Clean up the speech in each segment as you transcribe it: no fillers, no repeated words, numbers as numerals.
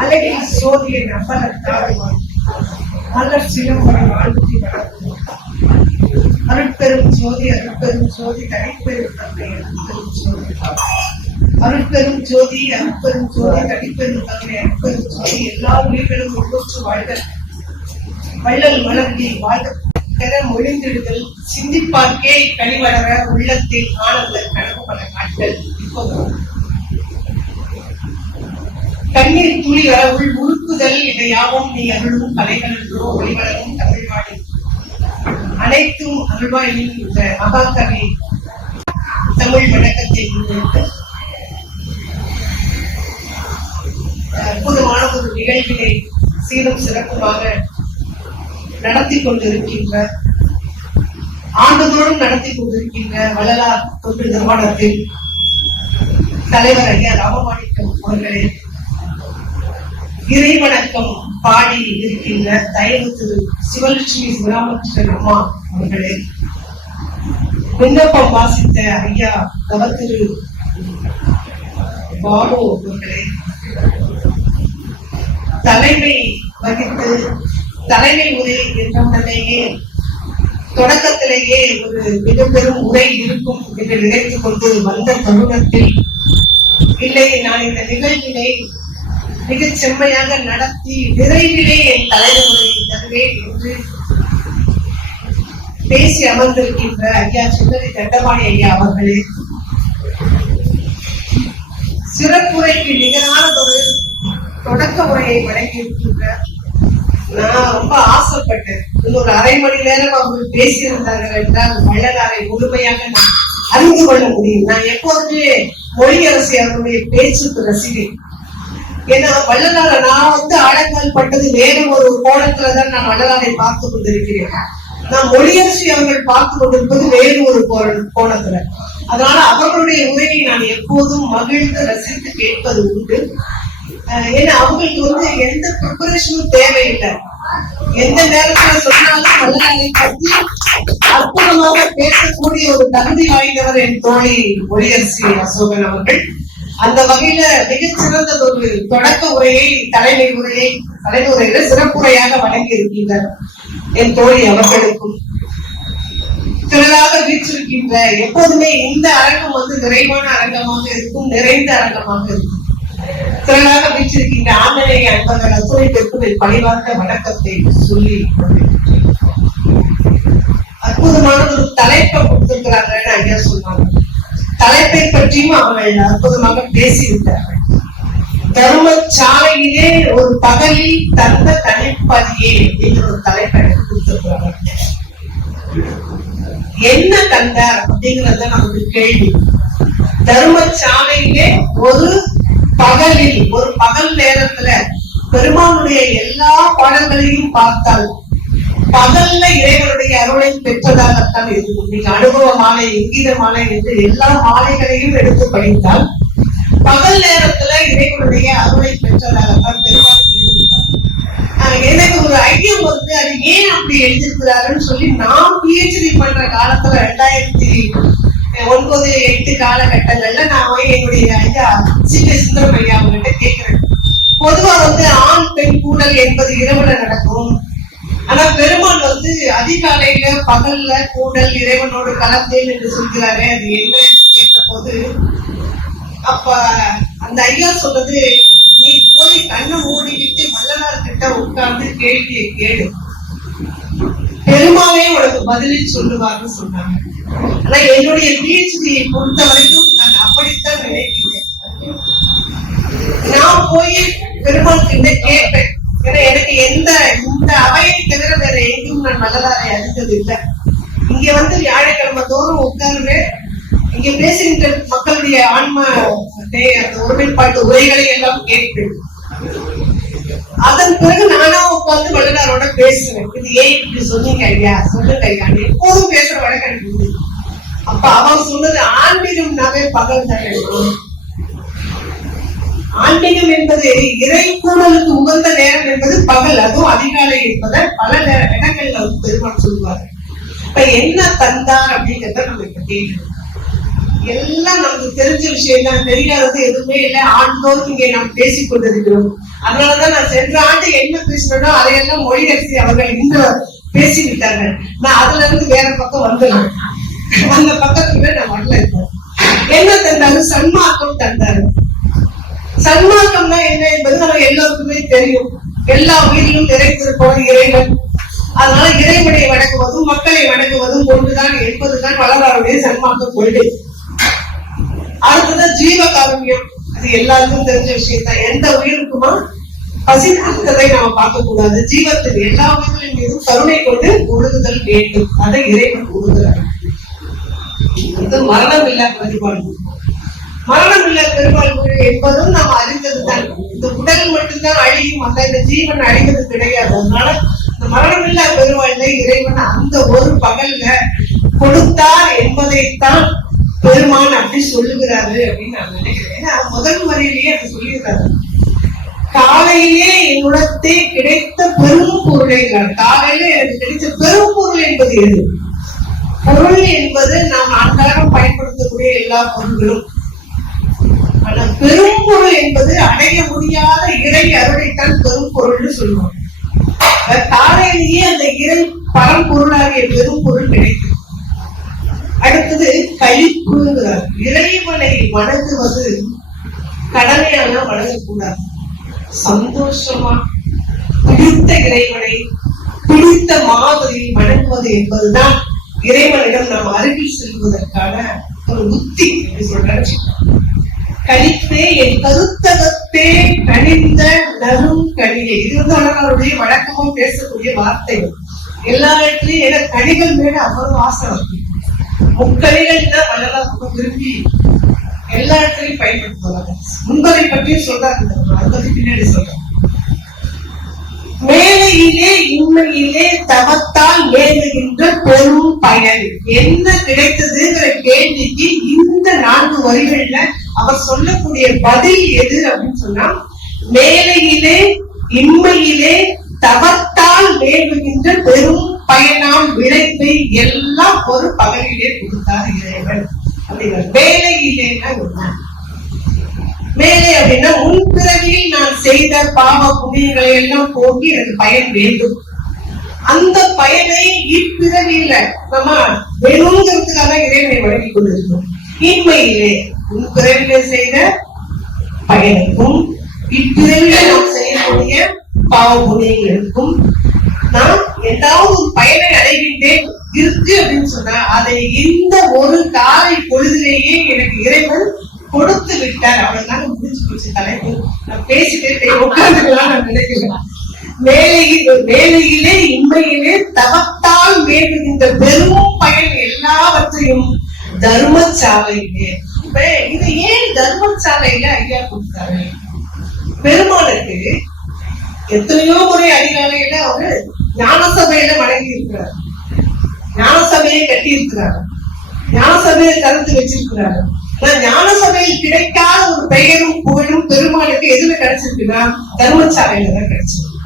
அழகில் சோதியை நம்பலத்தாடுவார் மலர் சிலம்பரை வாழ்த்தி வளர்க்கும் அருட்பெரும் ஜோதி அருட்பெரும் ஜோதி தனிப்பெரும் தந்தை அருட்பெரும் ஜோதி அருட்பெரும் ஜோதி அருட்பெரும் ஜோதி தனிப்பெரும் தந்தை அருட்பெரும் ஜோதி எல்லா உயிர்களும் உள்வற்று வாழ்க வள்ளல் மலர்ந்தி வாழ்க பெற மொழிந்திடுதல் சிந்திப்பார்க்கே கனிவளர உள்ளத்தில் ஆனந்த கனவு பல நாட்கள் கண்ணீர் துளி வர உள் உருக்குதல் இதையாவும் நீ அருளும் கலைகளோ ஒளிவளரும் தமிழ்வாடி அனைத்தும் அருள்வாயின் இந்த மகாகவி தமிழ் வணக்கத்தை முன்னிட்டு அற்புதமான ஒரு நிகழ்வினை சீரும் சிறப்புமாக நடத்தி கொண்டிருக்கின்ற ஆண்டுதோறும் நடத்தி கொண்டிருக்கின்ற வள்ளலார் தொண்டு நிறுவனத்தில் தலைவர் ஐயா ராமமாணிக்கம் அவர்களே இறைவணக்கம் பாடி இருக்கின்ற தயவு திரு சிவலட்சுமி சிவராமகிருஷ்ணன் அம்மா அவர்களே விண்ணப்பம் வாசித்த ஐயா தவத்திரு பாபு அவர்களே தலைமை வகித்து தலைமை உரை என்றவுடனேயே தொடக்கத்திலேயே ஒரு மிக பெரும் உரை இருக்கும் என்று நினைத்துக் கொண்டு வந்த தருணத்தில் இல்லை, நான் இந்த நிகழ்வினை மிகச் செம்மையாக நடத்தி விரைவிலே என் தலைவர் உரையை தருவேன் என்று பேசி அமர்ந்திருக்கின்ற ஐயா சின்னதி தண்டபாணி ஐயா அவர்களே சிறப்புரைக்கு நிகரான ஒரு தொடக்க உரையை வழங்கியிருக்கின்ற நான் ரொம்ப ஆசைப்பட்டேன். இன்னொரு அரை மணி நேரம் அவர்கள் பேசியிருந்தார்கள் என்றால் வள்ளலாரை முழுமையாக நான் அறிந்து கொள்ள முடியும். நான் எப்போதுமே மொழியரசி அவருடைய பேச்சுக்கு ரசிகை. ஏன்னா வள்ளலாரை நான் ஆழங்கால் பட்டது வேற ஒரு கோணத்துலதான் நான் வள்ளலாரை பார்த்து கொண்டிருக்கிறேன். நான் மொழியரசி அவர்கள் பார்த்து கொண்டிருப்பது வேறு ஒரு கோணத்துல. அதனால அவர்களுடைய உரையை நான் எப்போதும் மகிழ்ந்து ரசித்து கேட்பது உண்டு. ஏன்னா அவங்களுக்கு எந்த ப்ரிப்பரேஷனும் தேவையில்லை. எந்த நேரத்துல சொன்னாலும் வள்ளலாரை பற்றி அற்புதமாக பேசக்கூடிய ஒரு தகுதி வாய்ந்தவர் என் தோழி மொழியரசி அசோகன் அவர்கள். அந்த வகையில மிகச்சிறந்த ஒரு தொடக்க உரையை தலைமை உரையில சிறப்புரையாக வழங்கி இருக்கின்றார் என் தோழி அவர்களுக்கும். திரளாக வீற்றிருக்கின்ற எப்போதுமே இந்த அரங்கம் நிறைவான அரங்கமாக இருக்கும், நிறைந்த அரங்கமாக இருக்கும். திரளாக வீற்றிருக்கின்ற ஆன்மீக அன்பர்கள் அத்துணை பெருக்கும் பணிவார்ந்த வணக்கத்தை சொல்லி அற்புதமான ஒரு தலைப்பை கொடுத்திருக்கிறார்கள் ஐயா சொன்னாங்க. தலைப்பை பற்றியும் அவர்கள் அற்புதமாக பேசியிருக்கிறார்கள். தர்மசாலையிலே ஒரு பகலில் தந்த தனிப்பதியே என்ற ஒரு தலைப்பை கொடுத்திருக்கிறார்கள். என்ன தந்தார் அப்படிங்கறத நமக்கு கேள்வி. தர்மசாலையிலே ஒரு பகலில் ஒரு பகல் நேரத்துல பெருமானுடைய எல்லா பாடல்களையும் பார்த்தால் பகல்ல இறைவனுடைய அருளை பெற்றதாகத்தான் இருக்கும். நீங்க அனுபவ மாலை, இங்கீத மாலை என்று எல்லா மாலைகளையும் எடுத்து படித்தால் பகல் நேரத்துல இறைவனுடைய அருளை பெற்றதாகத்தான் பெருமாள் எழுதியிருப்பார். எனக்கு ஒரு ஐயம் அது ஏன் அப்படி எழுதியிருக்கிறாருன்னு சொல்லி நான் பிஹெச்டி பண்ற காலத்துல 2009-8 காலகட்டங்கள்ல நான் என்னுடைய ஐயா சின்ன சுந்தரம் ஐயா அவங்ககிட்ட கேட்கிறேன். பொதுவா ஆண் பெண் கூடல் என்பது இரவுல நடக்கும். ஆனா பெருமாள் அதிகாலையில பகல்ல கூடல் இறைவனோடு கலந்தேன் என்று சொல்கிறாரே, அது என்ன கேட்ட போது அப்ப அந்த ஐயா சொல்றது, நீ போய் கண்ணை மூடிக்கிட்டு வள்ளலார் கிட்ட உட்கார்ந்து கேள்வியை கேளு, பெருமாளே உனக்கு பதிலி சொல்லுவார்னு சொன்னாங்க. ஆனா என்னுடைய பிஹெச்டியை பொறுத்த வரைக்கும் நான் அப்படித்தான் நினைக்கிறேன். நான் போய் பெருமாள் கிட்ட கேட்பேன். ஏன்னா எனக்கு இந்த அவையை தவிர வேற எங்கேயும் நான் வள்ளலாரை அறிந்தது இல்லை. இங்க வியாழக்கிழமை தோறும் உட்கார்ந்து இங்க பேசுகின்ற மக்களுடைய ஆன்ம அந்த ஒருமைப்பாட்டு உரைகளை எல்லாம் கேட்பேன். அதன் பிறகு நானா உட்கார்ந்து வள்ளலாரோட பேசுவேன். இது ஏன் இப்படி சொன்னீங்க ஐயா, சொல்லுங்க ஐயா, எப்போதும் பேசுற வழக்கு. அப்ப அவன் சொன்னது ஆன்மீகம்னாவே பகல் தானே. ஆன்மீகம் என்பது இறை கூடலுக்கு உகந்த நேரம் என்பது பகல், அதுவும் அதிகாலை என்பதை பல இடங்கள்ல பெருமாள் சொல்லுவாரு. இப்ப என்ன தந்தார் அப்படிங்கிறத நம்ம இப்ப கேட்கணும். எல்லாம் நமக்கு தெரிஞ்ச விஷயம் தான், தெரியாதது எதுவுமே இல்லை. ஆண்டோருக்கு இங்கே நாம் பேசிக் கொண்டிருக்கிறோம். அதனாலதான் நான் சென்ற ஆண்டு என்ன பேசினோ அதையெல்லாம் மொழியரசி அவர்கள் இந்த பேசிவிட்டாங்க. நான் அதுல இருந்து வேற பக்கம் வந்துடுறேன். அந்த பக்கத்துல நான் வரல. இருக்கேன் என்ன தந்தாரு? சன்மார்க்கம் தந்தாரு. சன்மார்க்கம்னா என்ன என்பது நம்ம எல்லோருக்குமே தெரியும். எல்லா உயிரிலும் நிறைந்திருப்பவன் இறைவன். அதனால இறைவனை வணங்குவதும் மக்களை வணங்குவதும் ஒன்றுதான் என்பதுதான் வள்ளலாருடைய சன்மார்க்க கொள்கை. அடுத்தது ஜீவகாருண்யம். அது எல்லாருக்கும் தெரிஞ்ச விஷயம் தான். எந்த உயிருக்குமா பசிக்கிறதை நாம பார்க்க கூடாது. ஜீவத்தில் எல்லா உயிர்களின் மீதும் கருணை கொண்டு ஒழுகுதல் வேண்டும். அதை இறைவன் ஒழுகுகிறார். இது மரணம் இல்ல பெருவாழ்வு. மரணம் இல்ல பெருவாழ்வு என்பதும் நாம் அறிந்ததுதான். இந்த உடல் மட்டும்தான் அழியும், அல்ல இந்த ஜீவன் அழிவது கிடையாது. அதனால இந்த மரணம் இல்ல பெருவாழ்வை இறைவன் அந்த ஒரு பகல்ல கொடுத்தார் என்பதைத்தான் பெருமான் அப்படி சொல்லுகிறாரு அப்படின்னு நான் நினைக்கிறேன். ஏன்னா முதல் வரையிலேயே அதை சொல்லியிருக்காரு. காலையிலே என்னுடத்தே கிடைத்த பெரும் பொருளை, காலையில எனக்கு கிடைத்த பெரும் பொருள் என்பது எது? பொருள் என்பது நாம் அன்றாடம் பயன்படுத்தக்கூடிய எல்லா பொருள்களும். ஆனா பெரும் பொருள் என்பது அடைய முடியாத இறை அருளைத்தான் பெரும் பொருள்னு சொல்லுவோம். காலையிலேயே அந்த இறை பரம்பொருளாகிய பெரும் பொருள் கிடைக்கும். அடுத்தது கழிப்புங்கிறார். இறைவனை வணங்குவது கடமையான வணங்கக்கூடாது. சந்தோஷமா பிடித்த இறைவனை பிடித்த மாதிரி வணங்குவது என்பதுதான் இறைவனிடம் நாம் அருகில் செல்வதற்கான ஒரு உத்தி என்று சொல்றாரு. கழிப்பே என் கருத்தகத்தே கனிந்த நரும் கனியை. இது அவருடைய வழக்கமும் பேசக்கூடிய வார்த்தைகள். எல்லா இடத்துலயும் என கனிகள் மேல அவ்வளவு ஆசை வருது. முக்கணிகள் தான் வள்ளலார் ரொம்ப விரும்பி எல்லா இடத்துலையும் பயன்படுத்துவாங்க. முன்பதை பற்றியும் சொல்றாங்க. அதை பத்தி பின்னாடி சொல்றாங்க. மேலையிலே இன்மையிலே தவத்தால் மேலுகின்ற பெரும் பயன் என்ன கிடைத்ததுங்கிற கேள்விக்கு இந்த 4 வரிகள்ல அவர் சொல்லக்கூடிய பதில் எது அப்படின்னு சொன்னா, மேலையிலே இன்மையிலே தவத்தால் மேலுகின்ற பெரும் பயனாம் விளைவை எல்லாம் ஒரு பகலிலே கொடுத்தார் இறைவன் அப்படிங்கிற. வேலையிலேன்னா வேலை அப்படின்னா முன்பிறவியில் நான் செய்த பாவ புண்ணியங்களை எல்லாம் போக்கி எனக்கு பயன் வேண்டும். அந்த பயனை இப்பிறவியில நம்ம வேணுங்கிறதுக்காக இறைவனை வழங்கி கொண்டிருக்கோம். இன்மையிலே முன்பிறவியில செய்த பயனுக்கும் இப்பிறவியில நாம் செய்யக்கூடிய பாவ புண்ணியங்களுக்கும் நான் ஏதாவது ஒரு பயனை அடைகின்றேன் இருக்கு அப்படின்னு சொன்னா அதை இந்த ஒரு காலை பொழுதிலேயே எனக்கு இறைவன் கொடுத்து விட்டார். அவ்வளவுதான் முடிச்சு போச்சு தலைப்பு. நான் பேசிட்டே உட்கார்ந்துக்கலாம் நான் நினைக்கிறேன். வேலையிலே இன்மையிலே தவத்தால் வேண்டுகின்ற பெரும் பயன் எல்லாவற்றையும் தர்மசாலையிலே. இப்ப இது ஏன் தர்மசாலையில ஐயா கொடுத்தாரு? பெருமாளுக்கு எத்தனையோ முறை அதிகாலையில அவரு ஞான சபையில வணங்கி இருக்கிறார். ஞான சபையை கட்டி இருக்கிறார். ஞான சபையை திறந்து வச்சிருக்கிறாரு. ஞான சபையில் கிடைக்காத ஒரு பெயரும் புகழும் பெருமாளுக்கு எதுல கிடைச்சிருக்குன்னா தர்மசாலையில தான் கிடைச்சிருக்கு.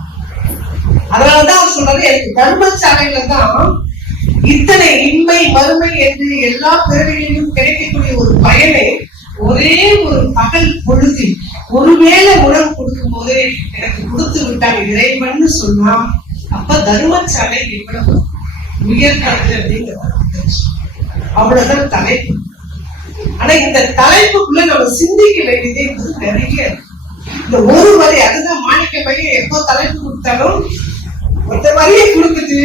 அதனாலதான் அவர் சொல்றாரு, எனக்கு தர்மசாலையில தான் இத்தனை இன்மை மறுமை என்று எல்லா பிறவிகளிலும் கிடைக்கக்கூடிய ஒரு பயனை ஒரே ஒரு பகல் பொழுதில் ஒருவேளை உணவு கொடுக்கும் போது எனக்கு கொடுத்து விட்டாங்க இறைவன் சொன்னா, அப்ப தர்மசாலை எவ்வளவு உயர்ந்தது அப்படிங்கிறது அவ்வளவுதான் தலைப்பு. ஆனா இந்த தலைப்புக்குள்ள நம்ம சிந்திக்க வேண்டியது என்பது நிறைய. இந்த ஒரு வரி, அதுதான் மாணிக்க பையன் எப்போ தலைப்பு கொடுத்தாலும் ஒருத்த வரியை கொடுத்துட்டு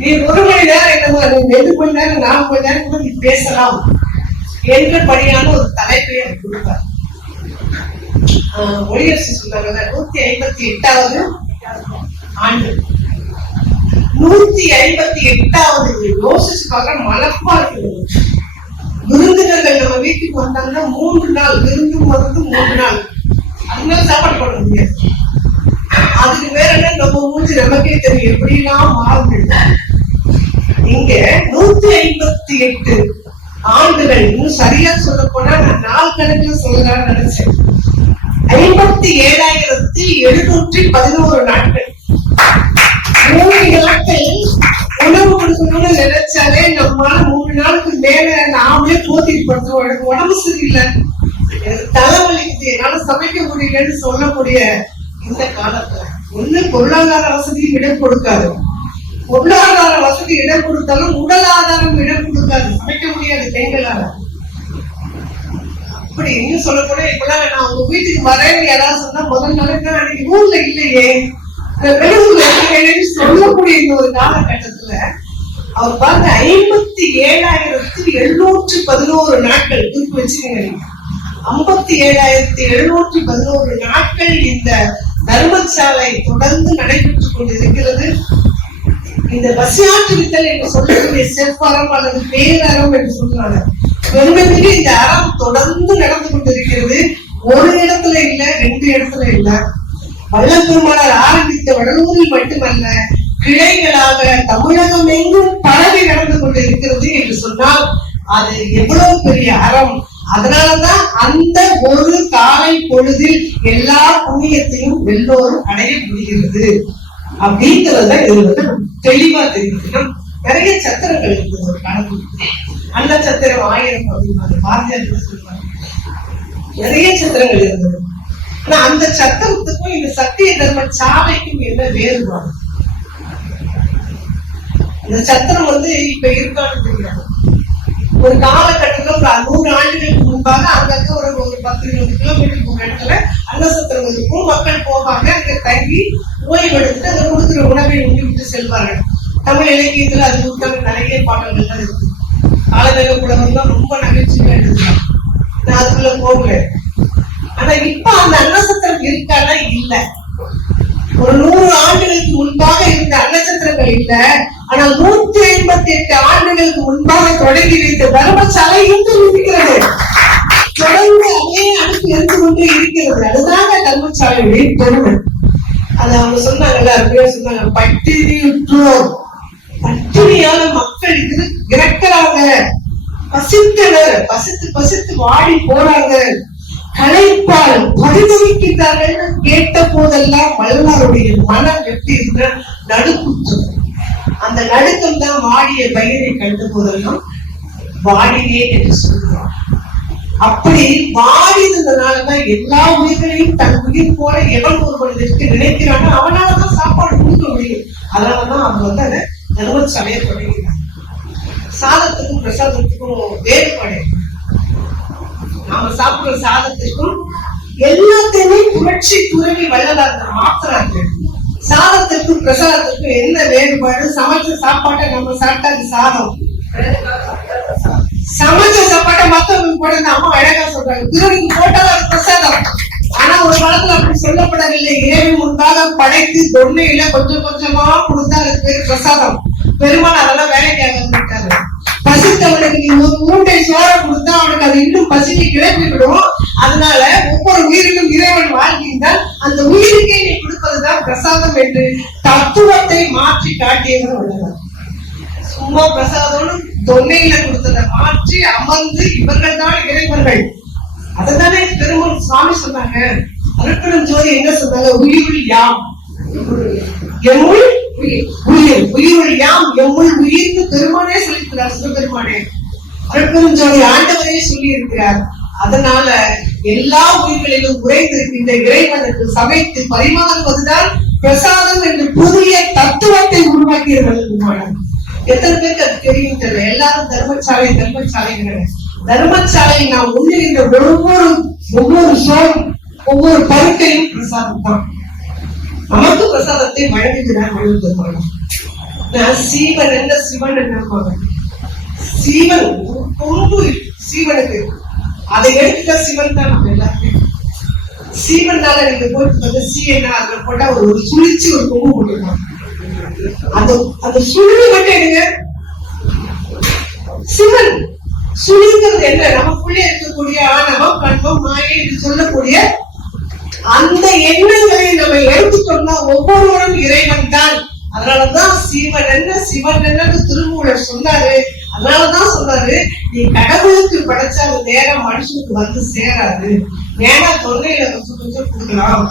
நீ 1 மணி நேரம் என்னமோ 2 மணி நேரம் 4 மணி நேரம் கூட நீ பேசலாம் என்றபடியான ஒரு தலைப்பை அவர் கொடுப்பார். மொழியரசு சொன்னாங்க 158வது ஆண்டு. 158வது யோசிச்சு பார்க்க மலப்பா இருக்குது. விருந்தினர்கள் நம்ம வீட்டுக்கு வந்தாங்கன்னா 3 நாள் விருந்து மருந்து 3 நாள் அதுமாதிரி சாப்பாடு பண்ண முடியாது. அதுக்கு வேற என்ன, நம்ம மூஞ்சி நமக்கே தெரியும் எப்படிலாம் மாறுது. இங்க 158 ஆண்டுகள், இன்னும் சரியா சொல்ல போனா நான் நாள் கணக்குல சொல்லலாம்னு நினைச்சேன். 57,711 நாட்கள். 3 நாட்கள் உணவு கொடுக்கணும்னு நினைச்சாலே நம்மளால 3 நாளுக்கு மேல நாமளே போத்திட்டு படுத்துவோம். எனக்கு உடம்பு சரியில்லை, எனக்கு தலைவலிக்குது, என்னால சமைக்க முடியலன்னு சொல்லக்கூடிய இந்த காலத்துல ஒண்ணு பொருளாதார வசதியும் இடம் கொடுக்காது. பொருளாதார வசதி இடம் கொடுத்தாலும் உடல் ஆதாரம் இடம் கொடுக்காது, சமைக்க முடியாது பெண்களால. அப்படி இன்னும் சொல்ல கூட இப்பெல்லாம் நான் உங்க வீட்டுக்கு வரேன்னு யாராவது சொன்னா முதல் நாளைக்கு அன்னைக்கு ஊர்ல இல்லையே, வெளியூர்ல இருக்கேன்னு சொல்லக்கூடிய இந்த ஒரு காலகட்டத்துல அவர் பார்த்து 57,711 நாட்கள் குறிப்பு வச்சுக்கீங்க. 57,711 நாட்கள் இந்த தர்மசாலை தொடர்ந்து நடைபெற்றுக் கொண்டிருக்கிறது. இந்த பசியாற்றுவித்தல் என்று சொல்லக்கூடிய செவ்வறம் அல்லது பேரறம் என்று சொல்றாங்க. பெருமைக்கு இந்த அறம் தொடர்ந்து நடந்து கொண்டிருக்கிறது. ஒரு இடத்துல இல்ல, 2 இடத்துல இல்ல. வள்ளப்பெருமானார் ஆரம்பித்த வடலூரில் மட்டுமல்ல, கிளைகளாக தமிழகம் எங்கும் பரவி நடந்து கொண்டிருக்கிறது என்று சொன்னால் அது எவ்வளவு பெரிய அறம். அதனாலதான் அந்த ஒரு காலை பொழுதில் எல்லா புண்ணியத்தையும் எல்லோரும் அடைய முடிகிறது அப்படிங்கிறத இது தெளிவா தெரிவிக்கணும். நிறைய சத்திரங்கள் இருக்குது ஒரு காலத்துல. அந்த சத்திரம் 1000 அப்படின்னாரு பாரதியார் சொல்லுவாங்க. நிறைய சத்திரங்கள் இருந்தது. ஆனா அந்த சத்திரத்துக்கும் இந்த சத்திய தர்ம சாலைக்கும் என்ன வேறுபாடு? இந்த சத்திரம் இப்ப இருக்கான்னு தெரியாது. ஒரு காலகட்டத்துல ஒரு 100 ஆண்டுகளுக்கு முன்பாக அங்கங்க ஒரு 10-20 கிலோமீட்டருக்கு ஒரு இடத்துல அன்னசத்திரம் இருக்கும். மக்கள் போவாங்க, அங்க தங்கி ஓய்வெடுத்து அங்க கொடுக்குற உணவை உண்டி விட்டு செல்வார்கள். தமிழ் இலக்கியத்துல அது கொடுத்தாங்க நிறைய பாடல்கள் தான் இருக்கு. காலநிலை புலவர்கள் ரொம்ப நகைச்சுவையா எழுதுறாங்க. நான் அதுக்குள்ள போகல. ஆனா இப்ப அந்த அன்னசத்திரம் இருக்கானா? இல்ல. ஒரு 100 ஆண்டுகளுக்கு முன்பாக இருந்த அன்னசத்திரங்கள் இல்ல. ஆனா 158 ஆண்டுகளுக்கு முன்பாக தொடங்கி வைத்த தர்மசாலை இன்றும் இருக்கிறது. தொடர்ந்து அதே அடுத்து இருந்து கொண்டே இருக்கிறது. அதுதாங்க தர்மசாலையுடைய பெருமை. அது அவங்க சொன்னாங்கல்ல, அப்படியே சொன்னாங்க, பட்டினியுற்றோர், பட்டினியான மக்கள் இறக்கிறாங்க, பசித்தனர், பசித்து பசித்து வாடி போறாங்க, களைப்பால் பரிதவிக்கின்றார்கள் கேட்ட போதெல்லாம் வல்லாருடைய மனம் எப்படி இருந்த நடுக்குற்று. அந்த நடுக்கம் தான் வாடிய பயிரை கண்ட போதெல்லாம் வாடினே என்று சொல்லுவார். அப்படி வாடினதுனாலதான் எல்லா உயிர்களையும் தன் உயிர் போல எவன் ஒருவன் இருக்க நினைக்கிறானோ அவனாலதான் சாப்பாடு கொடுக்க முடியும். அதனாலதான் அவங்க அதை தர்மசாலையை தொடங்கினாங்க. சாதத்துக்கும் பிரசாதத்துக்கும் வேறுபாடு. நாம சாப்பிடுற சாதத்துக்கும் எல்லாத்தையுமே புரட்சி துறவி வள்ளலார் மாத்துறாங்க. சாதத்திற்கும் பிரசாதத்திற்கும் என்ன வேறுபாடு? சமைச்ச சாப்பாட்டை நம்ம சாப்பிட்டா அது சாதம், சமைச்ச சாப்பாட்டை மத்தவங்களுக்கு போட அம்மா அழகா சொல்றாங்க, துறவிக்கு போட்டாலும் அது பிரசாதம். ஆனா ஒரு காலத்துல அப்படி சொல்லப்படவில்லை. இறைவன் முன்பாக படைத்து தொன்னையில கொஞ்சம் கொஞ்சமா கொடுத்தா அதுக்கு பேர் பிரசாதம். பெருமாள் அதெல்லாம் வேலைக்காக இருக்காரு. பசித்தவனுக்கு நீ ஒரு மூட்டை சோறு கொடுத்தா அவனுக்கு அது இன்னும் பசிக்கு கிளப்பிவிடும். அதனால ஒவ்வொரு உயிருக்கும் இறைவன் வாழ்கின்றால் அந்த உயிருக்கே நீ கொடுப்பதுதான் பிரசாதம் என்று தத்துவத்தை மாற்றி காட்டியது உள்ளவர். சும்மா பிரசாதம்னு தொன்னையில கொடுத்ததை மாற்றி அமர்ந்து இவர்கள் தான் இறைவர்கள். அததானே பெருமாள் சுவாமி சொன்னாங்க. அருட்பெரும் ஜோதி என்ன சொன்னாங்க? உயிருள் யாம் எம்முள் உயிர், உயிருள் யாம் எம்முள் உயிர்னு பெருமானே சொல்லியிருக்கிறார். சிவபெருமானே அருட்பெரும் ஜோதி ஆண்டவரே சொல்லி இருக்கிறார். அதனால எல்லா உயிர்களிலும் உறைந்திருக்கின்ற இறைவனுக்கு சமைத்து பரிமாறுவதுதான் பிரசாதம் என்று புதிய தத்துவத்தை உருவாக்கியவர்கள். எத்தனை பேருக்கு அது தெரியும் தெரியல. எல்லாரும் தர்மசாலை தர்மசாலைங்கிற தர்மசாலையில் நாம் உண்ணுகின்ற ஒவ்வொரு சோறும் ஒவ்வொரு பருக்கையும் பிரசாதம் தான். நமக்கு பிரசாதத்தை வழங்குகிறார் வள்ளல். சீவன் என்ன சிவன் என்ன சீவன் கொம்பு சீவனுக்கு அதை எடுத்துட்டா சிவன் தான். நம்ம எல்லாருமே சீவனால நீங்க போட்டு சி என்ன அதுல போட்டா ஒரு சுழிச்சு ஒரு கொம்பு போட்டுருக்கோம். அந்த சுழி மட்டும் எடுங்க. சிவன் சுழிங்கிறது என்ன? நமக்குள்ளே இருக்கக்கூடிய ஆணவம் கண்பம் மாயை என்று சொல்லக்கூடிய அந்த எண்ணங்களை நம்ம எடுத்துட்டோம்னா ஒவ்வொருவரும் இறைவன் தான். அதனாலதான் சிவன் என்ன சிவன் என்னன்னு திருமூலர் சொன்னாரு. அதனாலதான் சொன்னாரு, நீ கடவுளுக்கு படைச்ச அந்த நேரம் மனுஷனுக்கு வந்து சேராது. ஏன்னா தொல்லையில கொஞ்சம் கொஞ்சம் கொடுக்கலாம்.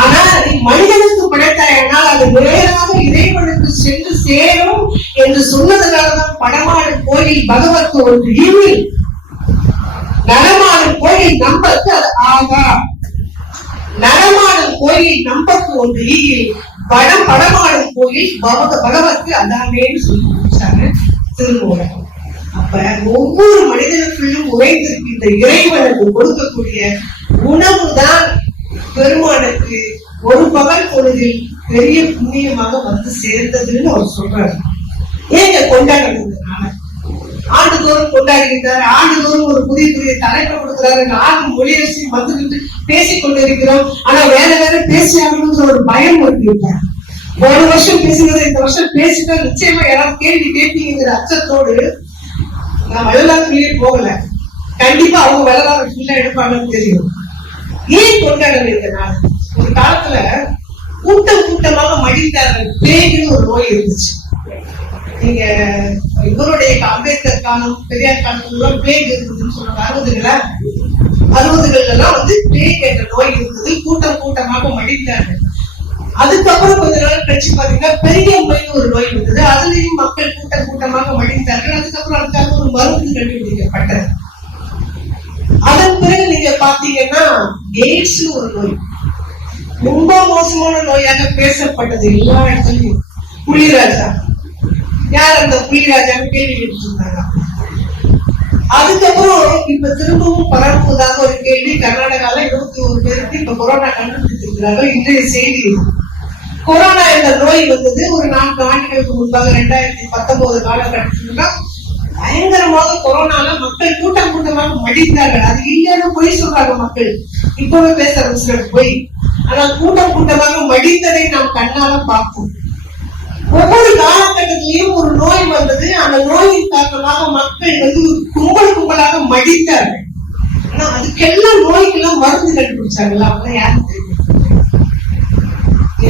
ஆனா மனிதனுக்கு படைத்தாயானால் அது நேராக இறைவனுக்கு சென்று சேரும் என்று சொன்னதுனாலதான் படமாடு கோயில் பகவத் ஒரு ஈவில் நடமாடும் கோயில் நம்பருக்கு அது ஆகா. நடமாடும் கோயில் நம்பருக்கு ஒன்று ஈகில் படமாடும் கோயில் பகவத்து அதானேன்னு சொல்லி முடிச்சாங்க திருமூலர். அப்ப ஒவ்வொரு மனிதனுக்குள்ளும் உழைத்திருக்கின்ற இறைவனுக்கு கொடுக்கக்கூடிய உணவு தான் பெருமானுக்கு ஒரு பகல் பொழுதில் பெரிய புண்ணியமாக வந்து சேர்ந்ததுன்னு அவர் சொல்றாரு. ஏங்க கொண்டாடுறதுனால ஆண்டுதோறும் கொண்டாடுகிறார், ஆண்டுதோறும் ஒரு புதிய புதிய தலைப்பு கொடுக்கிறாரு, நானும் மொழியரசி வந்துகிட்டு பேசிக் கொண்டிருக்கிறோம். ஆனா வேற வேற பேசியாகணுங்கிற ஒரு பயம் இருக்கு. ஒரு வருஷம் பேசுகிறது, இந்த வருஷம் பேசிட்டா நிச்சயமா யாராவது கேள்வி கேட்பீங்கிற அச்சத்தோடு நான் வள்ளலாருக்குள்ளே போகல. கண்டிப்பா அவங்க வள்ளலாறு ஃபுல்லா எடுப்பாங்கன்னு தெரியும். ஏன் கொண்டாடுறதுனால ஒரு காலத்துல கூட்டம் கூட்டமாக மடிந்தார்கள் பேய்னு ஒரு நோய் இருந்துச்சு. நீங்க இவருடைய அம்பேத்கர் காலம் பெரியார் காலத்துல பிளேக் இருக்குதுன்னு சொல்றாங்க. 60கள் எல்லாம் வந்து பிளேக் என்ற நோய் இருக்குது. கூட்டம் கூட்டமாக மடிந்தார்கள். அதுக்கப்புறம் கொஞ்ச நாள் கழிச்சு பாத்தீங்கன்னா பெரிய நோய்னு ஒரு நோய் வந்தது. அதுலயும் மக்கள் கூட்டம் கூட்டமாக மடிந்தார்கள். அதுக்கப்புறம் அதுக்காக ஒரு மருந்து கண்டுபிடிக்கப்பட்டது. அதன் பிறகு நீங்க பாத்தீங்கன்னா எய்ட்ஸ் ஒரு நோய் ரொம்ப மோசமான நோயாக பேசப்பட்டது எல்லா இடத்துலயும். புலிராஜா யார் அந்த புலிராஜான்னு கேள்வி கேட்டுருந்தாங்க. அதுக்கப்புறம் இப்ப திரும்பவும் பரப்புவதாக ஒரு கேள்வி. கர்நாடகால 21 பேருக்கு இப்ப கொரோனா கண்டுபிடிச்சிருக்கிறார்கள். இன்றைய செய்தி கொரோனா என்ற நோய் வந்தது ஒரு 4 ஆண்டுகளுக்கு முன்பாக 2019 காலகட்டத்தில் பயங்கரமாக கொரோனால மக்கள் கூட்டம் கூட்டமாக மடிந்தார்கள். அது இல்லைன்னு போய் சொல்றாங்க மக்கள். இப்பவே பேச ஆரம்பிச்சு போய். ஆனால் கூட்டம் கூட்டமாக மடிந்ததை நாம் கண்ணால பார்ப்போம். ஒவ்வொரு காலகட்டத்திலையும் ஒரு நோய் வந்தது. அந்த நோயின் காரணமாக மக்கள் வந்து கும்பல் கும்பலாக மடித்தார்கள். ஆனா அதுக்கெல்லாம் நோய்க்கெல்லாம் மருந்து கண்டுபிடிச்சாங்களா? அவங்க யாரும் தெரியும்.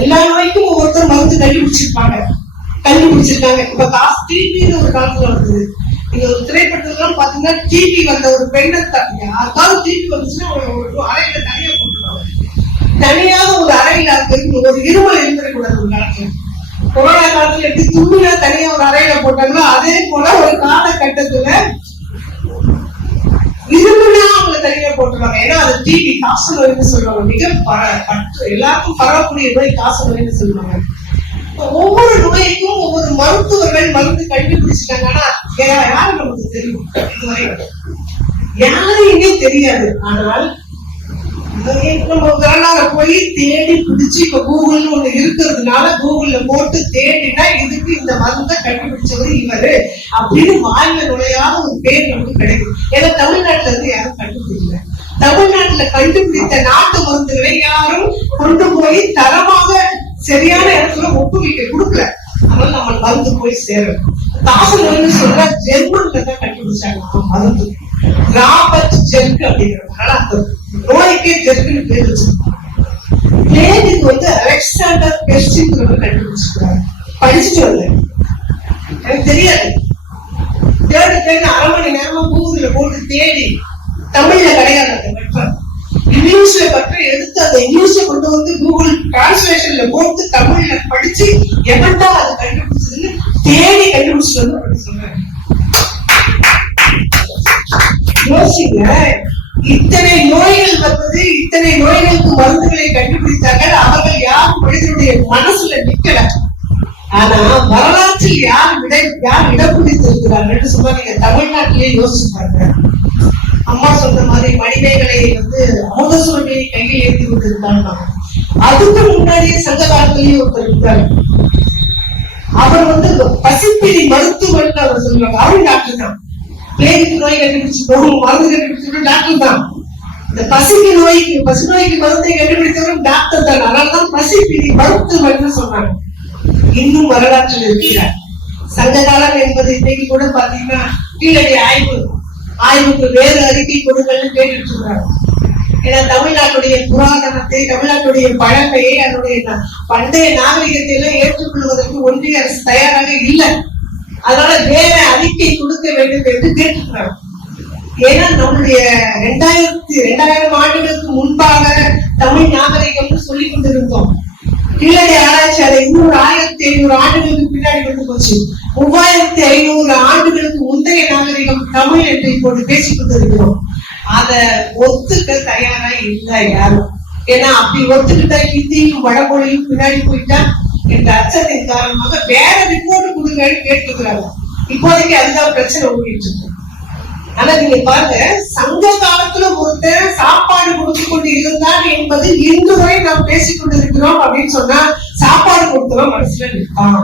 எல்லா நோய்க்கும் ஒவ்வொருத்தரும் மருந்து கண்டுபிடிச்சிருக்காங்க. இப்ப டிபின்னு ஒரு காலத்துல வந்தது. நீங்க ஒரு திரைப்படத்துல பாத்தீங்கன்னா டிபி வந்த ஒரு பெண்ணை யாருக்காவது டிபி வந்துச்சுன்னா ஒரு அறையில தனியா போட்டுருவாங்க. தனியாக ஒரு அறையில ஒரு இருமல் இருந்துடக்கூடாது. ஒரு காலத்துல கொரோனா காலத்துல எப்படி தும்மினா தனியா ஒரு அறையில போட்டாங்களோ அதே போல ஒரு காலகட்டத்துல இருமுன்னா அவங்களை தனியா போட்டுருவாங்க. ஏன்னா அது டிபி காச நோய்னு சொல்லுவாங்க. மிக எல்லாருக்கும் பரவக்கூடிய நோய் காச நோய்னு சொல்லுவாங்க. ஒவ்வொரு நோய்க்கும் ஒவ்வொரு மருத்துவர்கள் மருந்து கண்டுபிடிச்சிட்டாங்க. ஆனா யாரு நமக்கு தெரியும்? இதுவரை யாரையுமே தெரியாது. ஆனால் போய் தேடி பிடிச்சு இப்ப கூகுள்னு ஒண்ணு இருக்கிறதுனால கூகுள்ல போட்டு தேடினா இதுக்கு இந்த மருந்தை கண்டுபிடிச்சவர் இவரு அப்படின்னு வாயில நுழையாத ஒரு பேர் நமக்கு கிடைக்கும். ஏன்னா தமிழ்நாட்டுல இருந்து யாரும் கண்டுபிடிக்கல. தமிழ்நாட்டுல கண்டுபிடித்த நாட்டு மருந்துகளை யாரும் கொண்டு போய் தரமாக சரியான இடத்துல ஒப்புவிக்க கொடுக்கல. அதனால நம்ம மருந்து போய் சேரும். காசு நோய்னு சொல்ற ஜெர்மன்ல தான் கண்டுபிடிச்சாங்க மருந்து. ராபர்ட் ஜெர்க் அப்படிங்கிறதுனால அந்த நோய்க்கே ஜெர்க்குன்னு பேர் வச்சிருக்காங்க. பிளேகுக்கு வந்து அலெக்சாண்டர் பெஸ்டிங்கிறவர் கண்டுபிடிச்சிருக்காரு. படிச்சுட்டு வந்தேன், எனக்கு தெரியாது. தேடி 1/2 மணி நேரமா கூகுள்ல போட்டு தேடி தமிழ்ல கிடையாது அந்த வெப்பம். நியூஸ்ல பற்றி எடுத்து அந்த நியூஸை கொண்டு வந்து கூகுள் டிரான்ஸ்லேஷன்ல போட்டு தமிழ்ல படிச்சு எவன்டா அது கண்டுபிடிச்சதுன்னு தேடி கண்டுபிடிச்சிட்டு வந்து சொல்றேன். யோசிங்க, இத்தனை நோய்கள் வந்தது, இத்தனை நோய்களுக்கு மருந்துகளை கண்டுபிடித்தார்கள். அவர்கள் யாரும் மனிதனுடைய மனசுல நிக்கல. ஆனா வரலாற்றில் யார் இடம் பிடித்திருக்கிறார்கள் சொன்னா நீங்க தமிழ்நாட்டிலேயே யோசிச்சு பாருங்க. அம்மா சொன்ன மாதிரி மனிதர்களை வந்து அமுதசுவர்களை கையில் ஏற்றி கொண்டிருந்தாங்க. அதுக்கு முன்னாடியே சங்க காலத்திலேயே ஒருத்தர் இருக்காரு. அவர் வந்து பசிப்பிடி மருத்துவர் அவர் சொல்லுவாங்க. அவரும் டாக்டர் தான். பிளேக் நோய் கண்டுபிடிச்சு மருந்து கண்டுபிடிச்சவரும் டாக்டர் தான். இந்த பசி நோய்க்கு மருந்தை கண்டுபிடித்தவரும் டாக்டர் தான். அதனாலதான் பசிப்பிடி மருத்துவர்னு சொன்னாங்க. இன்னும் வரலாற்றில் இருக்கிறார். சங்க காலம் என்பது இன்னைக்கு கூட பாத்தீங்கன்னா கீழடி ஆய்வுக்கு வேறு அறிக்கை கொடுங்கள்னு கேட்டுட்டு இருக்காங்க. ஏன்னா தமிழ்நாட்டுடைய புராதனத்தை, தமிழ்நாட்டுடைய பழமையை, அதனுடைய பண்டைய நாகரிகத்தை எல்லாம் ஏற்றுக்கொள்வதற்கு ஒன்றிய அரசு தயாராக இல்லை. அதனால வேற அறிக்கை கொடுக்க வேண்டும் என்று கேட்டுக்கிறாங்க. ஏன்னா நம்முடைய 2000 ஆண்டுகளுக்கு முன்பாக தமிழ் நாகரிகம் சொல்லிக் கொண்டிருந்த கீழடி ஆராய்ச்சி அதை இன்னொரு 1500 ஆண்டுகளுக்கு பின்னாடி கொண்டு போச்சு. 3500 ஆண்டுகளுக்கு முந்தைய நாகரிகம் தமிழ் என்று இப்போது பேசிக் கொண்டிருக்கிறோம். அத ஒத்துக்க தயாரா இல்லை யாரும். ஏன்னா அப்படி ஒத்துக்கிட்டா ஹிந்தியும் வடமொழியும் பின்னாடி போயிட்டா என்ற அச்சத்தின் காரணமாக வேற ரிப்போர்ட் கொடுங்கன்னு கேட்டுக்கிறாங்க. இப்போதைக்கு அதுதான் பிரச்சனை ஓடிட்டு இருக்கு. ஆனா நீங்க பாருங்க, சங்க காலத்துல ஒருத்தர் சாப்பாடு கொடுத்து கொண்டு இருந்தார் என்பது இன்று வரை நாம் பேசிக் கொண்டிருக்கிறோம் அப்படின்னு சொன்னா சாப்பாடு கொடுத்தவன் மனசுல நிற்பான்.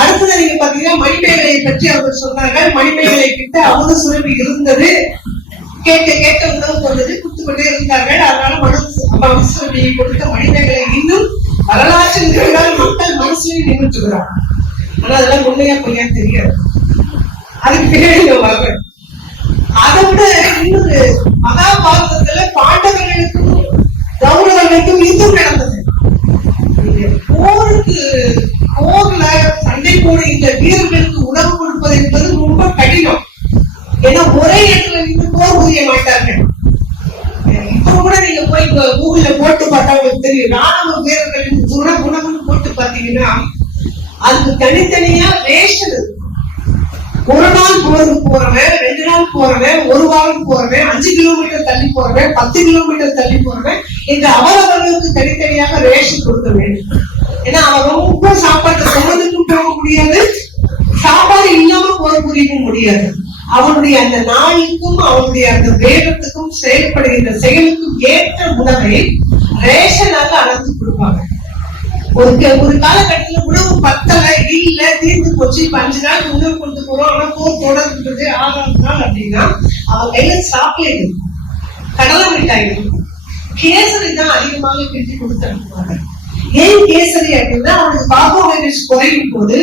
அடுத்தது நீங்க பாத்தீங்கன்னா மணிமேகலை பற்றி அவர் சொன்னாங்க. மணிமேகலை கிட்ட அமுத சுரபி இருந்தது, கேட்க கேட்க உணவு கொண்டது, குத்து கொண்டே இருந்தார்கள். அதனால அமுத சுரபியை கொடுத்த மணிமேகலை இன்னும் வரலாற்று மக்கள் மனசுலையும் நின்றுகிறார். ஆனா அதெல்லாம் உண்மையா பொய்யா தெரியாது. அதுக்கு பின்னாடி வர்ற அதை விட இன்னொரு மகாபாரதத்துல பாண்டவர்களுக்கும் கௌரவர்களுக்கும் யுத்தம் நடந்தது. போர்ல சண்டை போட இந்த வீரர்களுக்கு உணவு கொடுப்பது என்பது ரொம்ப கடினம். ஏன்னா ஒரே இடத்துல நின்று போர் புரிய மாட்டார்கள். இப்ப கூட நீங்க போய் கூகுள்ல போட்டு பார்த்தா உங்களுக்கு தெரியும். ராணுவ வீரர்களின் உணவுன்னு போட்டு பாத்தீங்கன்னா அதுக்கு தனித்தனியா ரேஷன் இருக்கு. ஒரு நாள் போருக்கு போறவன், 2 நாள் போறவன், ஒரு வாரம் போறவன், 5 கிலோமீட்டர் தள்ளி போறவன், 10 கிலோமீட்டர் தள்ளி போறவன் என்று அவரவர்களுக்கு தனித்தனியாக ரேஷன் கொடுக்க வேண்டும். ஏன்னா அவன் ரொம்ப சாப்பாட்டை சுமந்துக்கும் போக முடியாது, சாப்பாடு இல்லாம போர் புரியவும் முடியாது. அவனுடைய அந்த நாளுக்கும் அவனுடைய அந்த வேகத்துக்கும் செயல்படுகின்ற செயலுக்கும் ஏற்ற உணவை ரேஷனாக அளந்து கொடுப்பாங்க. ஒரு காலகட்டத்துல உணவு பத்தல, இல்ல தீர்ந்து போச்சு, இப்ப 5 நாள் உணவு கொண்டு போறோம், ஆனா போர் தொடர்ந்து 6ஆவது நாள் அப்படின்னா அவன் கையில சாக்லேட் இருக்கும், கடலை மிட்டாய் இருக்கும், கேசரி தான் அதிகமாக கிண்டி கொடுத்து அனுப்புவாங்க. ஏன் கேசரி அப்படின்னா அவனுக்கு கார்போஹைட்ரேட்ஸ் குறையும் போது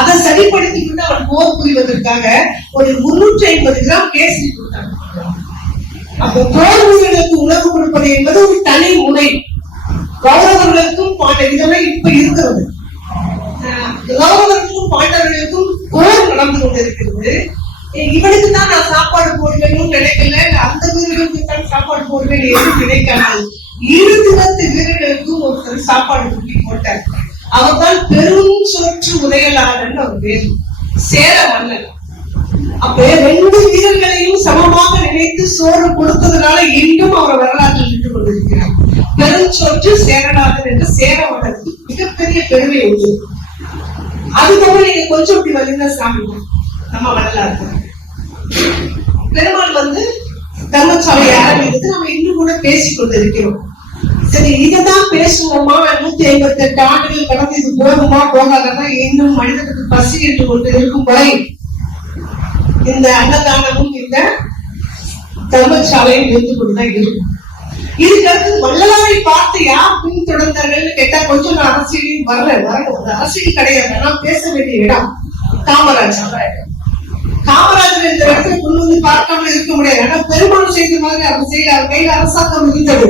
அதை சரிப்படுத்திக்கிட்டு அவன் போர் புரிவதற்காக ஒரு 350 கிராம் கேசரி கொடுத்தாங்க. அப்ப போர் வீரர்களுக்கு உணவு கொடுப்பது என்பது ஒரு தனி முறை. கௌரவர்களுக்கும் இதெல்லாம் இப்ப இருக்கிறது. கௌரவர்களுக்கும் பாண்டவர்களுக்கும் போர் நடந்து கொண்டிருக்கிறது. இவனுக்கு தான் நான் சாப்பாடு போடுவேன்னு நினைக்கல, அந்த வீரர்களுக்கு தான் சாப்பாடு போடுவேன் என்று நினைக்காமல் 20 வீரர்களுக்கும் ஒருத்தர் சாப்பாடு குட்டி போட்டார். அவர் தான் பெரும் சோற்று உதயலாளன் அவர் பேர், சேர மன்னன். அப்ப 2 வீரர்களையும் சமமாக நினைத்து சோறு கொடுத்ததுனால இன்னும் அவர் வரலாற்றில் நின்று கொண்டிருக்கிறார். பெருஞ்சோற்று சேரநாதன் என்று சேர மன்னனுக்கு மிகப்பெரிய பெருமை உண்டு. அதுக்கப்புறம் நீங்க கொஞ்சம் இப்படி வந்தீங்கன்னா சாமி நம்ம வரலாறு பெருமாள் தர்மசாலை ஆரம்பித்து நம்ம இன்னும் கூட பேசிக் கொண்டிருக்கிறோம். சரி, இதைதான் பேசுவோமா? 158 ஆண்டுகள் கடந்து இது போகுமா போகாதா? இன்னும் மனிதனுக்கு பசி என்று கொண்டு இருக்கும் வரை இந்த அன்னதானமும் இந்த தர்மசாலையும் இருந்து கொண்டுதான் இருக்கும். இதுக்கு அடுத்து வள்ளலாரை பார்த்து யார் பின்தொடர்ந்தார்கள் கேட்டா கொஞ்சம் நான் அரசியலையும் வரணும். அரசியல் கிடையாது, நான் பேச வேண்டிய இடம் காமராஜர். காமராஜர் இந்த இடத்துல கொண்டு பார்க்காம இருக்க முடியாது. ஆனா பெருமாள் செய்த மாதிரி அவர் செய்ய அவர் கையில அரசாங்கம் இருந்தது.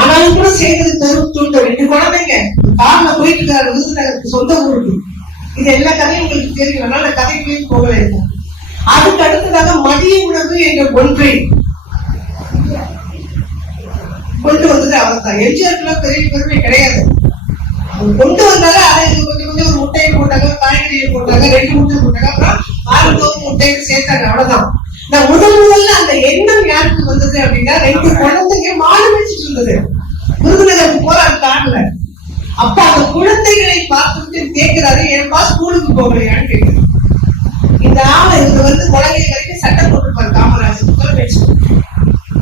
ஆனாலும் கூட செய்தது பெரும் தூண்டல். 2 குழந்தைங்க கார்ல போயிட்டு இருக்காரு விருதுநகருக்கு, சொந்த ஊருக்கு. இது எல்லா கதையும் உங்களுக்கு தெரியும், அதனால கதைகளையும் போகல இருக்கும். அதுக்கு அடுத்ததாக மதிய உணவு என்ற ஒன்றை கொண்டு வந்தது அவர் தான். எம்ஜிஆருக்குலாம் பெரிய பெருமை கிடையாது. அவர் கொண்டு வந்தால அதை கொஞ்சம் ஒரு முட்டையை போட்டாங்க, காய்கறியை போட்டாங்க, 2 முட்டை போட்டாங்க, அப்புறம் 6 முட்டையை சேர்த்தாங்க, அவ்வளவுதான். நான் முதல்ல அந்த எண்ணம் யாருக்கு வந்தது அப்படின்னா 2 குழந்தைங்க மாடு வச்சுட்டு இருந்தது விருதுநகருக்கு போறாரு கார்ல. அப்ப அந்த குழந்தைகளை பார்த்துட்டு கேட்கிறாரு, ஏன்பா ஸ்கூலுக்கு போகலையான்னு கேட்கிறாரு. இந்த ஆள் இது குழந்தை வரைக்கும் சட்டை போட்டுருப்பாரு காமராஜர்.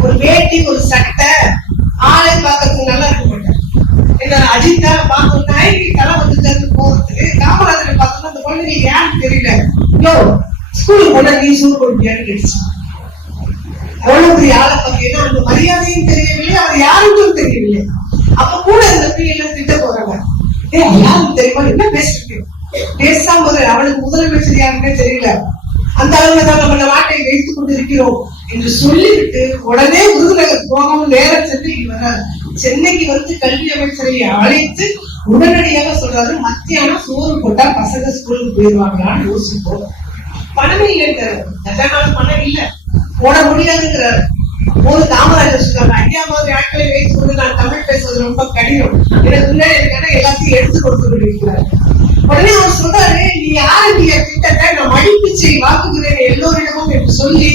ஒரு வேட்டி ஒரு சட்டை, ஆளை பார்க்கறதுக்கு நல்லா இருக்க மாட்டார். என்ன அஜித்தா பார்த்தோம்னா தலை வந்து போறதுக்கு, காமராஜரை பார்த்தோம்னா அந்த குழந்தைங்க யாருக்கு தெரியல. யோ ஸ்கூலுக்கு போனா நீ சூடு கொடுப்பியான்னு கேட்டுச்சு. அவ்வளவு பெரிய ஆளை பார்த்தீங்கன்னா அந்த மரியாதையும் தெரியவில்லை, அவர் யாருக்கும் தெரியவில்லை. அப்ப கூட இந்த பிள்ளைகள் திட்ட போறாங்க, யாருக்கு தெரியுமா என்ன பேசிட்டு பேசாம அவளுக்கு முதலமைச்சர் யாருன்னே தெரியல, அந்த அளவுல தான் நம்ம நாட்டை வைத்துக் கொண்டு இருக்கிறோம் என்று சொல்லிவிட்டு உடனே விருதுநகர் போகாமல் நேரம் சென்று வர்றாரு. சென்னைக்கு கல்வி அமைச்சரை அழைத்து உடனடியாக சொல்றாரு, மத்தியானம் சோறு போட்டா பசங்க ஸ்கூலுக்கு போயிடுவாங்களான்னு யோசிப்போம். பணமே இல்லைங்கிறாரு. பணம் இல்ல, போட முடியாதுங்கிறாரு. ஒரு காமராஜர் சொல்றாரு, ஐயா மாதிரி ஆட்களை வைத்துக் கொண்டு நான் தமிழ் பேசுவது ரொம்ப கடினம். கடினம். எனக்கு முன்னாடி இருக்கான எல்லாத்தையும் எடுத்து கொடுத்து இருக்கிறார். உடனே அவர் சொல்றாரு, நீ யாருடைய திட்டத்தை நான் மடிப்பிச்சை வாங்குகிறேன் எல்லோரிடமும் என்று சொல்லி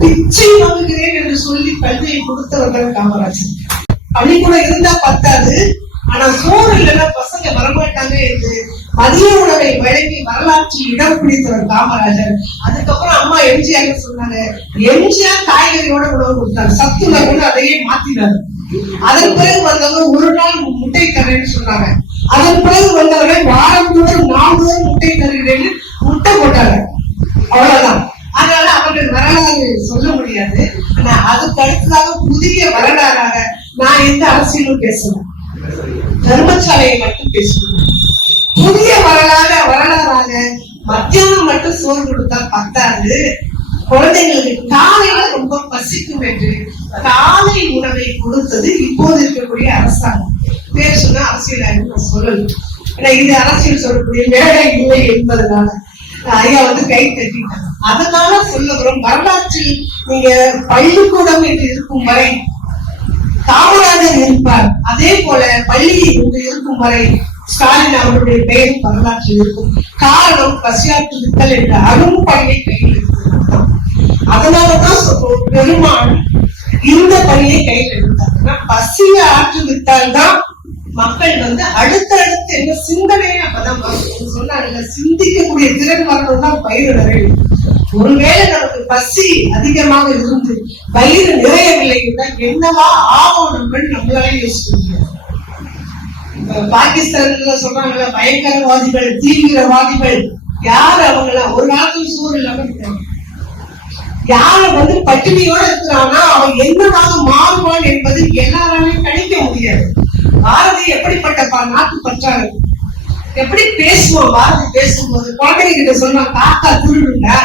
பிச்சை வாங்குகிறேன் என்று சொல்லி கல்வியை கொடுத்தவர்கள் காமராஜர். பள்ளிக்கூடம் இருந்தா பத்தாது, ஆனா சோறு இல்லைன்னா பசங்க வரமாட்டாங்க என்று மதிய உணவை வழங்கி வரலாற்றில் இடம் பிடித்தவர் காமராஜர். அதுக்கப்புறம் அம்மா எம்ஜிஆர் சொன்னாங்க, எம்ஜிஆர் காய்கறியோட உணவு கொடுத்தாரு, சத்துணவு அதையே மாத்தினாரு. அதன் பிறகு வந்தவங்க ஒரு நாள் முட்டை தரேன்னு சொன்னாங்க. அதன் பிறகு வந்தவர்கள் வாரந்தோறும் 4 முட்டை தருகிறேன்னு முட்டை போட்டாங்க. அவ்வளவுதான். அதனால அவர்கள் வரலாறு சொல்ல முடியாது. ஆனா அதுக்கு அடுத்ததாக புதிய வரலாறாக நான் எந்த அரசியலும் பேசல, தர்மசாலையை மட்டும் பேசுவேன். புதிய வரலாறாக மத்தியானம் மட்டும் சோறு கொடுத்தா பத்தாது, குழந்தைங்களுக்கு காலையில ரொம்ப பசிக்கும் என்று காலை உணவை கொடுத்தது இப்போது இருக்கக்கூடிய அரசாங்கம். பேர் சொன்னா அரசியல் நான் சொல்லணும். ஏன்னா இது அரசியல் சொல்லக்கூடிய வேலை இல்லை என்பதனால ஐயா கை தட்டிட்டாங்க. அதனால சொல்லுகிறோம், வரலாற்றில் நீங்க பள்ளிக்கூடம் என்று இருக்கும் வரை காமராஜர் இருப்பார், அதே போல பள்ளி என்று இருக்கும் வரை ஸ்டாலின் அவருடைய பெயரும் வரலாற்றில் இருக்கும். காரணம் பசியாற்றுவித்தல் என்ற அரும் பணியை கையில் எடுத்தது. அதனாலதான் சொல்றோம், பெருமாள் இந்த பணியை கையில் எடுத்தார். பசியை ஆற்றுவித்தால் தான் மக்கள் அடுத்தடுத்து என்ன சிந்தனையே அப்பதான் சொன்னாங்க, சிந்திக்கக்கூடிய திறன் வரணும்னா பயிர் நிறைய. ஒருவேளை நமக்கு பசி அதிகமாக இருந்து வயிறு நிறையவில்லை என்னவா ஆகும் நம்மளால யோசிக்க முடியாது. பாகிஸ்தான்ல சொல்றாங்கல்ல, பயங்கரவாதிகள் தீவிரவாதிகள் யாரு அவங்கள ஒரு காலத்துல சூழல் இல்லாம இருக்கிறாங்க. யார பட்டினியோட இருக்கிறான்னா அவன் என்னவாக மாறுவான் என்பது எல்லாராலையும் கணிக்க முடியாது. பாரதி எப்படிப்பட்ட நாட்டு பற்றாளர், எப்படி பேசுவோம். பாரதி பேசும்போது குழந்தைங்க கிட்ட சொன்னா, காக்கா திருடுண்டா,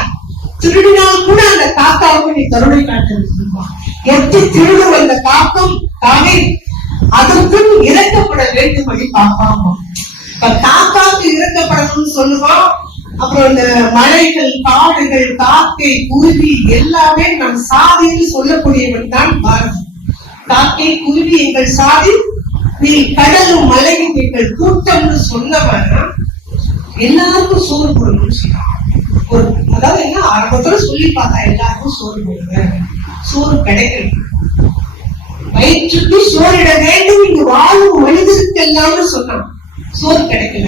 திருடினால் கூட அந்த காக்காவுக்கு நீ கருணை காட்ட எப்படி திருடும் அந்த காக்கம் காவை அதற்கும் இறக்கப்பட வேண்டும் அப்படி பார்ப்பாங்க. காக்காவுக்கு இறக்கப்படணும்னு சொல்லுவோம். அப்புறம் இந்த மலைகள், காடுகள், காக்கை, குருவி எல்லாமே நம் சாதின்னு சொல்லக்கூடியவன் தான் பாரதி. காக்கை, குருவி எங்கள் சாதி, நீ கடலும் மலையும் எங்கள் கூட்டம்னு சொன்னவன் எல்லாருக்கும் சோறு போடணும்னு சொன்னான். அதாவது என்ன ஆரம்பத்தோட சொல்லி பார்த்தா எல்லாருக்கும் சோறு போடுவேன், சோறு கிடைக்கல, வயிற்றுக்கு சோறிட வேண்டும் இங்கு வாழும் மனிதருக்கு எல்லாம்னு சொன்னான். சோறு கிடைக்கல.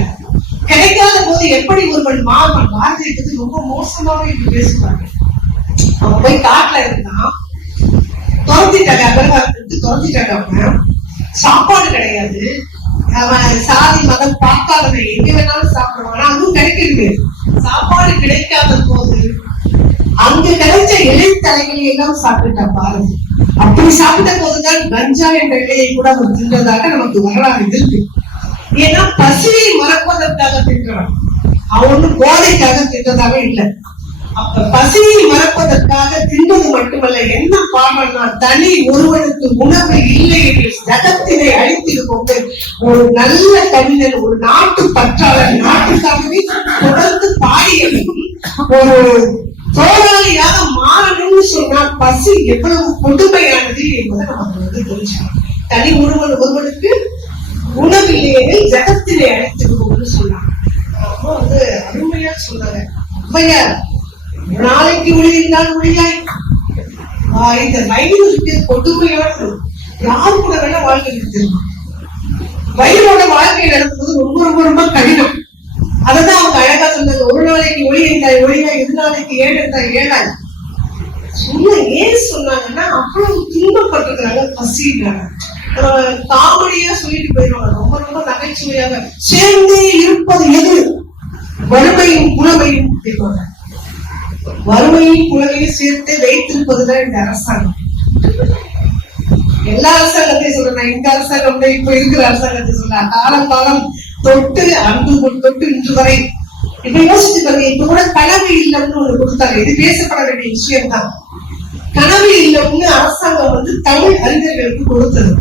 கிடைக்காத போது எப்படி ஒருவன் மாறுவான்? பாரதியை பத்தி ரொம்ப மோசமாவே இப்படி பேசுவாங்க. அவன் போய் காட்டுல இருந்தான், துரத்திட்டாங்க, அகர்வாரத்துக்கு துரத்திட்டாங்க. சாப்பாடு கிடையாது. அவன் சாதி மதம் பார்க்காதவன் எங்க வேணாலும் சாப்பிடுவான், அதுவும் கிடைக்கிறது. சாப்பாடு கிடைக்காத போது அங்கு கிடைச்ச இலைத்தலைகளை எல்லாம் சாப்பிட்டான் பாரதி. அப்படி சாப்பிட்ட போதுதான் கஞ்சா என்ற இலையை கூட அவர் தின்றதாக நமக்கு வரலாறு இருக்கு. ஏன்னா பசியை மறப்பதற்காக தின்றான், அவனு போதைக்காக தின்றதாக இல்லை. அப்ப பசியை மறப்பதற்காக தின்பது மட்டுமல்ல, என்ன பாடம்னா தனி ஒருவனுக்கு உணவு இல்லை என்று ஜகத்தினை அழித்திருக்கும் ஒரு நல்ல கவிஞர், ஒரு நாட்டு பற்றாளர், நாட்டுக்காகவே தொடர்ந்து பாடியவன் ஒரு போராளியாக மாறணும்னு சொன்னா பசி எவ்வளவு கொடுமையானது என்பதை நமக்கு தெரிஞ்சுக்கணும். தனி ஒருவனுக்கு உணவில்லையே ஜகத்தினை அழைத்திருக்கும்னு சொன்னாங்க. அப்போ அருமையா சொன்னாங்க, நாளைக்கு ஒளியிருந்தால் ஒளியாய் இந்த வயிறு கொடுமையான யாரு கூட வேணா வாழ்க்கை தெரியும். வயிறோட வாழ்க்கை நடத்துவது ரொம்ப ரொம்ப ரொம்ப கடினம். அததான் அவங்க அழகா சொன்னாங்க, ஒரு நாளைக்கு ஒளி இருந்தாய் ஒளியாய், 2 நாளைக்கு 7 இருந்தாய் 7ஆய். சொன்ன ஏன் சொன்னாங்கன்னா அவ்வளவு துன்பப்பட்டிருக்கிறாங்க, பசினாங்க. காமெடியா சொல்லிட்டு போயிடுவாங்க, ரொம்ப ரொம்ப நகைச்சுவையாக. சேர்ந்தே இருப்பது எது? வறுமையும் புலமையும் சொல்லுவாங்க. வறுமையும் புலமையும் சேர்த்து வைத்திருப்பதுதான் இந்த அரசாங்கம். எல்லா அரசாங்கத்தையும் சொல்றேன், இந்த அரசாங்கம் இப்ப இருக்கிற அரசாங்கத்தை சொல்ல காலம் காலம் தொட்டு அன்று தொட்டு இன்று வரை இப்ப யோசிச்சு பாருங்க. இப்ப கூட கனவு இல்லம்னு ஒண்ணு கொடுத்தாங்க. இது பேசப்பட வேண்டிய விஷயம் தான். கனவு இல்லம்னு அரசாங்கம் தமிழ் அறிஞர்களுக்கு கொடுத்தது.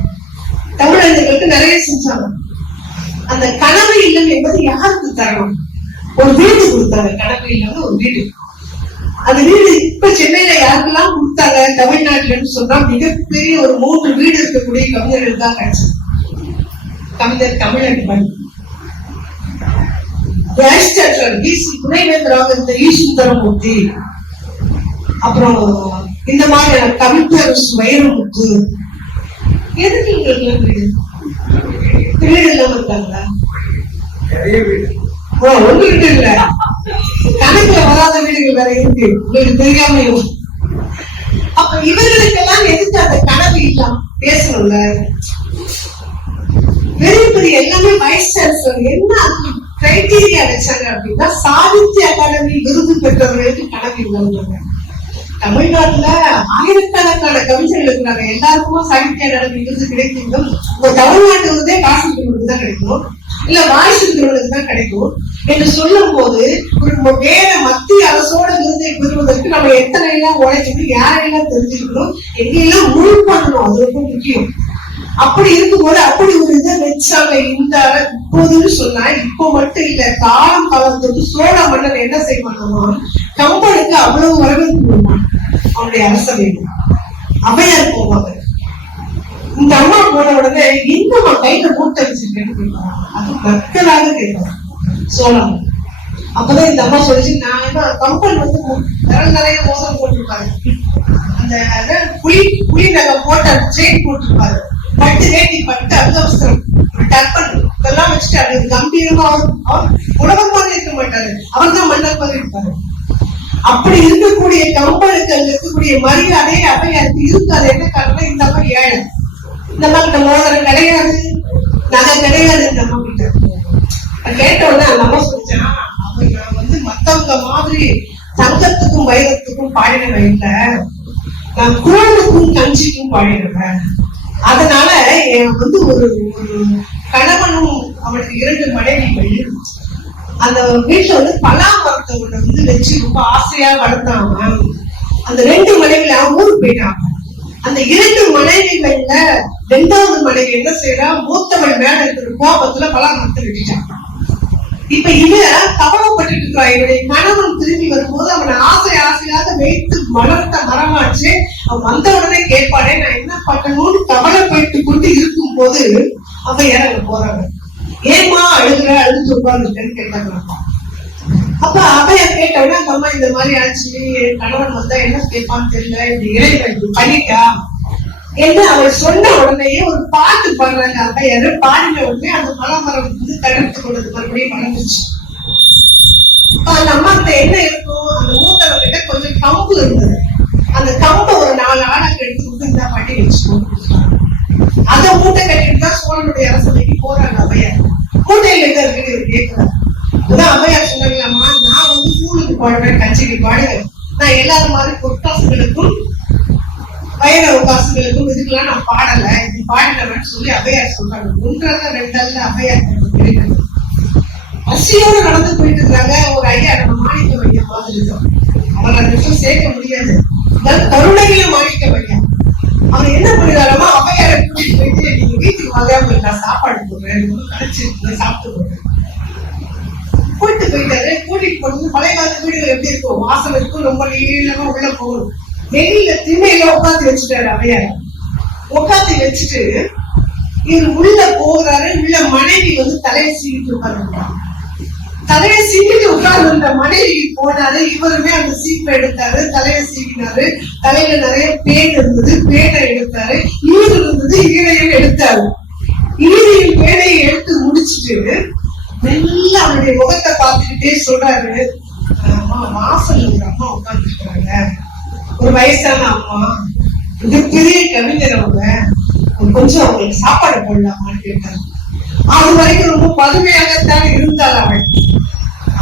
தமிழ் அறிஞர்களுக்கு நிறைய செஞ்சாங்க. அந்த கனவு இல்லம் என்பது யாருக்கு தரணும்? ஒரு வீடு கொடுத்தாங்க. கனவு இல்லம்னு ஒரு வீடு. அந்த வீடு இப்ப சென்னையில யாருக்கெல்லாம் கொடுத்தாங்க தமிழ்நாட்டுலன்னு சொன்னா மிகப்பெரிய ஒரு 3 வீடு இருக்கக்கூடிய கவிஞர்கள் தான் கிடைச்சது. கவிஞர் தமிழன்பன், துணைவேந்தராக இருந்த ஈசுந்தரமூர்த்தி, அப்புறம் இந்த மாதிரியான கவிஞர் வைரமுத்து. எதுக்கு வீடு இல்லாம இருக்காங்களா? உங்களுக்கு இல்ல, கணக்குல வராத வீடுகள் வேற இருக்கு, உங்களுக்கு தெரியாம. அப்ப இவர்களுக்கெல்லாம் எதுக்கு அந்த கனவு இல்லாம பேசணும்ல? பெரிய பெரிய எல்லாமே வைஸ் சான்சலர் என்ன கிரைட்டீரியா வச்சாங்க அப்படின்னா, சாகித்ய அகாடமி விருது பெற்றவர்களுக்கு கனவு இல்லைங்க. தமிழ்நாட்டுல ஆயிரக்கணக்கான கவிஞர்கள் இருக்கிறாங்க, எல்லாருக்குமா சாகித்ய அகாடமி விருது கிடைக்கும். உங்க தமிழ்நாட்டு விருதே காசு இருக்கிறவங்களுக்கு தான் கிடைக்கும், இல்ல வாய்ஸ் இருக்கிறவங்களுக்கு தான் கிடைக்கும் என்று சொல்லும் போது, ஒரு வேற மத்திய அரசோட விருதை பெறுவதற்கு நம்ம எத்தனை எல்லாம் உழைச்சிட்டு யாரையெல்லாம் தெரிஞ்சுக்கணும், எங்கெல்லாம் முழு பண்ணணும், அது ரொம்ப முக்கியம். அப்படி இருக்கும்போது அப்படி ஒரு இதை வச்சாங்க. இந்த இப்போதுன்னு சொன்னா, இப்போ மட்டும் இல்ல, காலம் காலத்தோடு சோழ மன்னர் என்ன செய்வாங்கன்னா, கம்பனுக்கு அவ்வளவு வரவேற்பு கொடுப்பான் அவனுடைய அரசவை. அவையார் போவாங்க. இந்த அம்மா போன உடனே இன்னும் கையில மூட்டை வச்சிருக்கேன்னு கேட்பாங்க. அது மக்களாக கேட்பாங்க சோழம். அப்பதான் இந்த அம்மா சொல்லிச்சு, நான் என்ன கம்பன் வந்து நிறைய மோசம் போட்டிருப்பாரு, அந்த புலி நகை போட்ட செயின் போட்டிருப்பாரு, பட்டு வேட்டி பட்டு அங்கவஸ்திரம் டர்பன் இதெல்லாம் வச்சுட்டு அது கம்பீரமா அவர் உலகமாக இருக்க மாட்டாரு, அவர் தான் மன்னர் மாதிரி இருப்பாரு. அப்படி இருக்கக்கூடிய கம்பனுக்கு அங்க இருக்கக்கூடிய மரியாதை அவையாருக்கு இருக்காது. என்ன காரணம்? இந்த மாதிரி ஏழை, இந்த மாதிரி மோதிரம் கிடையாது, நகை கிடையாது. இந்த அம்மா கிட்ட கேட்ட உடனே அந்த அம்மா சொல்லிச்சா, அவங்க வந்து மத்தவங்க மாதிரி தங்கத்துக்கும் வைரத்துக்கும் பாடினவன் இல்ல, நான் கூழுக்கும் கஞ்சிக்கும் பாடினவன். அதனால வந்து ஒரு கணவனும் அவனுக்கு 2 மனைவிகள் அந்த வீட்டுல வந்து பலா மரத்தை வந்து வச்சு ரொம்ப ஆசையா வளர்த்தாங்க. அந்த 2 மனைவில ஊருக்கு போயிட்டாங்க. அந்த 2 மனைவிகள்ல 2வது மனைவி என்ன செய்யறா, மூத்தவள் மேல இருக்கிற கோபத்துல பலா மரத்தை வெட்டிட்டாங்க. இப்ப இவ கவலைப்பட்டு இருக்கா, இவருடைய கணவன் திரும்பி வரும்போது அவனை ஆசையாக வைத்து வளர்த்த மரமாச்சு, அவன் வந்த உடனே கேட்பானே நான் என்ன பண்ணணும்னு கவலைப்பட்டு கொண்டு இருக்கும் போது அவ இறங்க போறாங்க. ஏமா அழுகுற, அழுது உட்கார்ந்துட்டேன்னு கேட்டாங்க. அப்ப அவைய கேட்டவுடனே அந்த அம்மா இந்த மாதிரி ஆச்சு, கணவன் வந்தா என்ன கேட்பான்னு தெரியல, இப்படி இறைவன் பண்ணிட்டா என்று அவள் சொன்ன உடனேயே ஒரு பாட்டு பாடுறாங்க. அவையாரு பாடின உடனே அந்த மலமரம் வந்து தடுத்து கொண்டது மறுபடியும் மலர்ந்துச்சு. அந்த அம்மா கிட்ட என்ன இருக்கும், அந்த மூத்தவர்கிட்ட கொஞ்சம் கம்பு இருந்தது. அந்த கம்பை ஒரு 4 ஆளுக்கு எடுத்து கொடுத்து இந்த பாட்டி வச்சுக்கோங்க. அதை மூட்டை கட்டிட்டு தான் சோழனுடைய அரசவைக்கு போறாங்க. அவையார் மூட்டையில எங்க இருக்குன்னு கேட்கிறாரு. அதான் அவையார் சொன்னாங்களாமா, நான் வந்து கூழுக்கு பாடுறேன், கட்சிக்கு பாடுவேன், நான் எல்லாரும் மாதிரி பொற்காசுகளுக்கும் வைர காசுகளுக்கும் இதுக்கெல்லாம் நான் பாடல, இது பாடினவன்னு சொல்லி அவையார் சொல்றாங்க. 1 2 அவையார் பசியோடு நடந்து போயிட்டு இருக்காங்க. ஒரு ஐயா நம்ம மாணிக்க வையா மாதிரி இருக்கும், அவங்க அந்த விஷயம் சேர்க்க முடியாது. கருணையில மாணிக்க வையா அவர் என்ன பண்ணிடுறாரமா, அவையாரை கூட்டிட்டு போயிட்டு நீங்க வீட்டுக்கு வாங்க, உங்களுக்கு நான் சாப்பாடு போடுறேன், கடைச்சி சாப்பிட்டு போடுறேன் கூட்டிட்டு போயிட்டாரு. கூட்டிட்டு போறது பழைய காலத்து வீடுகள் எப்படி இருக்கும், வாசல் இருக்கும், ரொம்ப நீளமா உள்ள போகணும். வெளியில திண்ணையில உட்காந்து வச்சுட்டாரு அவையார. உட்காந்து வச்சுட்டு இவர் உள்ள போகிறாரு. உள்ள மனைவி வந்து தலையை சீக்கிட்டு உட்கார்ந்து, தலையை சீக்கிட்டு உட்கார்ந்து மனைவி போனாரு. இவருமே அந்த சீப்பை எடுத்தாரு, தலையை சீக்கினாரு. தலையில நிறைய பேன் இருந்தது, பேனை எடுத்தாரு. ஈடு இருந்தது, ஈடையும் எடுத்தாரு. ஈடையும் பேனையும் எடுத்து முடிச்சுட்டு மெல்ல அவருடைய முகத்தை பார்த்துக்கிட்டே சொல்றாரு, அம்மா வாசல் ஒரு அம்மா உட்கார்ந்து இருக்காங்க, ஒரு வயசான அம்மா, மிகப்பெரிய கவிஞர், அவங்க கொஞ்சம் அவங்களுக்கு சாப்பாடு போடலாமான்னு கேட்டாங்க. அது வரைக்கும் ரொம்ப பதுமையாகத்தான் இருந்தாள் அவள்.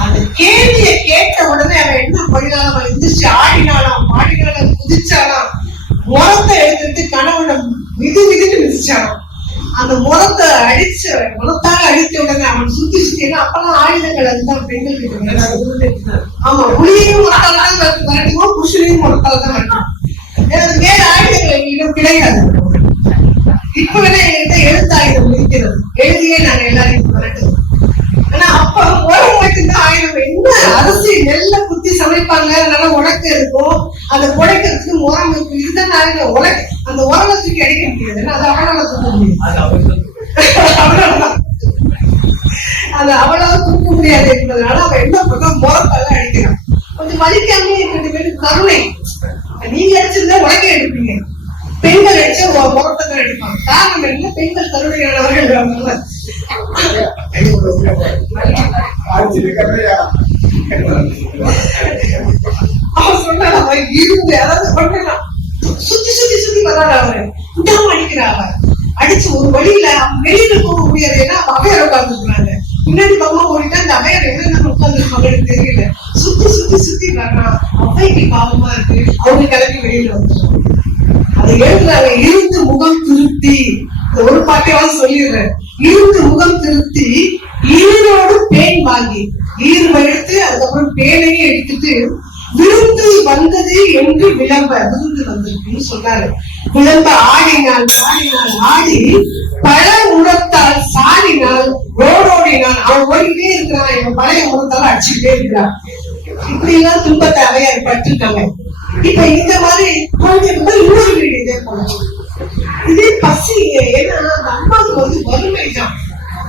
அந்த கேள்வியை கேட்ட உடனே அவன் என்ன பண்ணினாலும் அவன் எந்திரிச்சு ஆடினாலாம், பாடினாலும், குதிச்சாலாம். முறத்தை எடுத்துட்டு கணவனை விதிட்டு மிதிச்சாலாம். அந்த முறத்தை முறத்தாக அடித்த உடனே அவன் சுத்தி அப்பெல்லாம் ஆயுதங்கள் அதுதான் பெண்கள் கிட்ட. ஆமா, புலியையும் முறத்தால்தான் வரட்டுமோ, புருஷனையும் முறத்தால் தான் வரட்டும். வேற ஆயுதங்கள் எங்களிடம் கிடையாது. இப்ப வேணா என்கிட்ட எழுத்தாயுதம் இருக்கிறது, எழுதியே நாங்க எல்லாரையும் வரட்டும். ஆனா அப்ப உரம் மட்டும்தான் ஆயுதம். என்ன அரிசி நெல்ல குத்தி சமைப்பாங்க, அதனால உடக்க இருக்கும், அதை உடைக்கிறதுக்கு உரம் இருக்கும். இதுதான் ஆயுதம். அந்த உரத்துக்கு அடிக்க முடியாது, அது அவனால சொல்ல முடியும். அது அவளால தூக்க முடியாது என்பதனால அவன் என்ன பண்ற முறத்தால அடிக்கிறான். கொஞ்சம் வலிக்காமே 2 பேருக்கு கருணை. நீங்க அடிச்சிருந்தா உலகே எடுப்பீங்க, பெண்கள் அடிச்சா முறத்தை அடிப்பாங்க. காரணம் என்ன? பெண்கள் கருணையானவர்கள். அவன் சொன்னான் அவன் இருந்து அதாவது சொன்னான் சுத்தி சுத்தி சுத்தி வராது அவரு விடாம அடிக்கிறா. அவன் அடிச்சு ஒரு வழியில அவன் வெளியில போக முடியாது. ஏன்னா அவையார் உட்கார்ந்துருக்காங்க. பின்னாடி பக்கமா ஓடிட்டா இந்த அவையார் என்ன உட்கார்ந்துருப்பாங்கன்னு தெரியல. சுத்தி சுத்தி சுத்தி வர்றான். அவைக்கு பாவமா இருக்கு. அவங்க கிளம்பி வெளியில வந்துடும். அதை எழுதுறாங்க, இருந்து முகம் திருத்தி. ஒரு பாட்டையாவது சொல்லிடுறேன். இருந்து முகம் திருத்தி ஈரோடு பேன் வாங்கி, ஈர்வை எடுத்து அதுக்கப்புறம் பேனையும் எடுத்துட்டு விருந்து வந்தது என்று விளம்ப, விருந்து வந்திருக்குன்னு சொன்னாரு. விளம்ப ஆடினாள் ஆடினாள் ஆடி பல உணர்த்தால் சாடினாள் ஓடோடினாள். அவன் ஓடிட்டே இருக்கிறான், இவன் பழைய உணர்த்தால அடிச்சுட்டே இருக்கிறான். இப்படி எல்லாம் துன்பத்தை அவையார் பட்டுட்டாங்க. இப்ப இந்த மாதிரி குழந்தைங்க இன்னொரு வீடு இதே போல இதே பசி. ஏன்னா அந்த அம்மாவுக்கு வறுமை தான்.